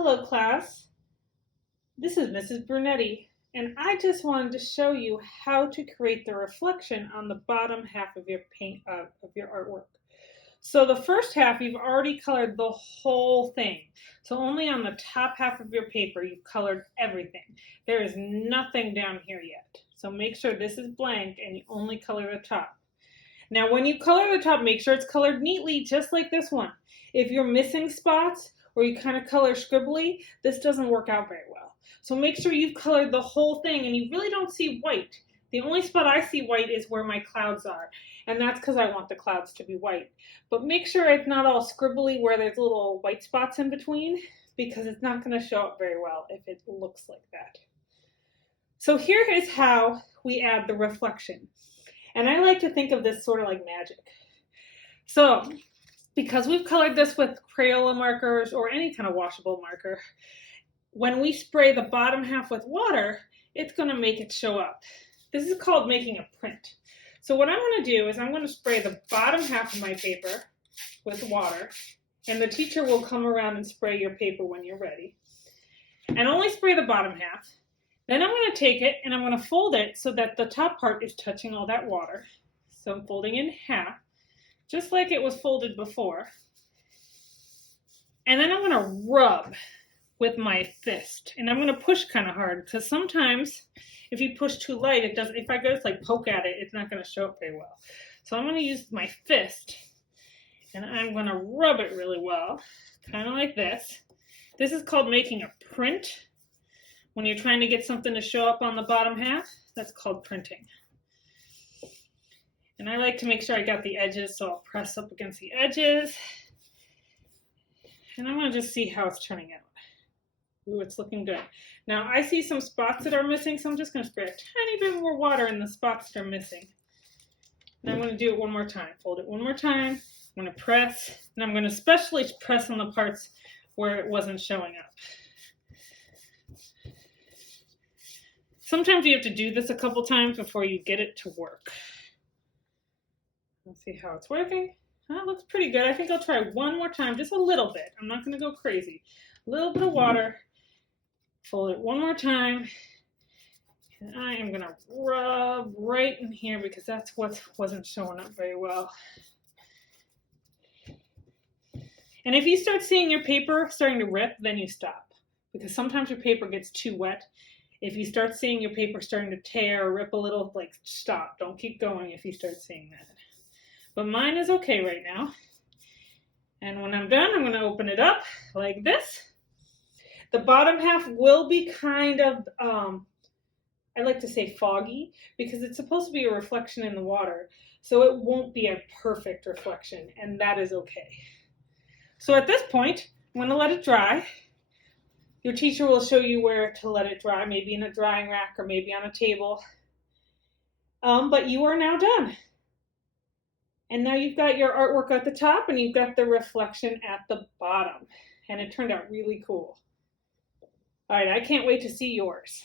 Hello class, this is Mrs. Brunetti, and I just wanted to show you how to create the reflection on the bottom half of your artwork. So the first half, you've already colored the whole thing. So only on the top half of your paper, you've colored everything. There is nothing down here yet. So make sure this is blank and you only color the top. Now when you color the top, make sure it's colored neatly, just like this one. If you're missing spots or you kind of color scribbly, this doesn't work out very well. So make sure you've colored the whole thing and you really don't see white. The only spot I see white is where my clouds are, and that's because I want the clouds to be white. But make sure it's not all scribbly where there's little white spots in between, because it's not going to show up very well if it looks like that. So here is how we add the reflection. And I like to think of this sort of like magic. So because we've colored this with Crayola markers or any kind of washable marker, when we spray the bottom half with water, it's going to make it show up. This is called making a print. So what I'm going to do is I'm going to spray the bottom half of my paper with water, and the teacher will come around and spray your paper when you're ready. And only spray the bottom half. Then I'm going to take it and I'm going to fold it so that the top part is touching all that water. So I'm folding in half, just like it was folded before. And then I'm going to rub with my fist. And I'm going to push kind of hard, because sometimes if you push too light, it doesn't. If I just like poke at it, it's not going to show up very well. So I'm going to use my fist and I'm going to rub it really well, kind of like this. This is called making a print. When you're trying to get something to show up on the bottom half, that's called printing. And I like to make sure I got the edges, so I'll press up against the edges. And I'm going to just see how it's turning out. Ooh, it's looking good. Now I see some spots that are missing, so I'm just going to spray a tiny bit more water in the spots that are missing. And I'm going to do it one more time. Fold it one more time. I'm going to press, and I'm going to especially press on the parts where it wasn't showing up. Sometimes you have to do this a couple times before you get it to work. Let's see how it's working. That looks pretty good. I think I'll try one more time, just a little bit. I'm not going to go crazy. A little bit of water. Fold it one more time. And I am going to rub right in here because that's what wasn't showing up very well. And if you start seeing your paper starting to rip, then you stop. Because sometimes your paper gets too wet. If you start seeing your paper starting to tear or rip a little, like stop. Don't keep going if you start seeing that. But mine is okay right now. And when I'm done, I'm going to open it up like this. The bottom half will be kind of, I like to say foggy, because it's supposed to be a reflection in the water. So it won't be a perfect reflection, and that is okay. So at this point, I'm going to let it dry. Your teacher will show you where to let it dry, maybe in a drying rack or maybe on a table. But you are now done. And now you've got your artwork at the top and you've got the reflection at the bottom. And it turned out really cool. All right, I can't wait to see yours.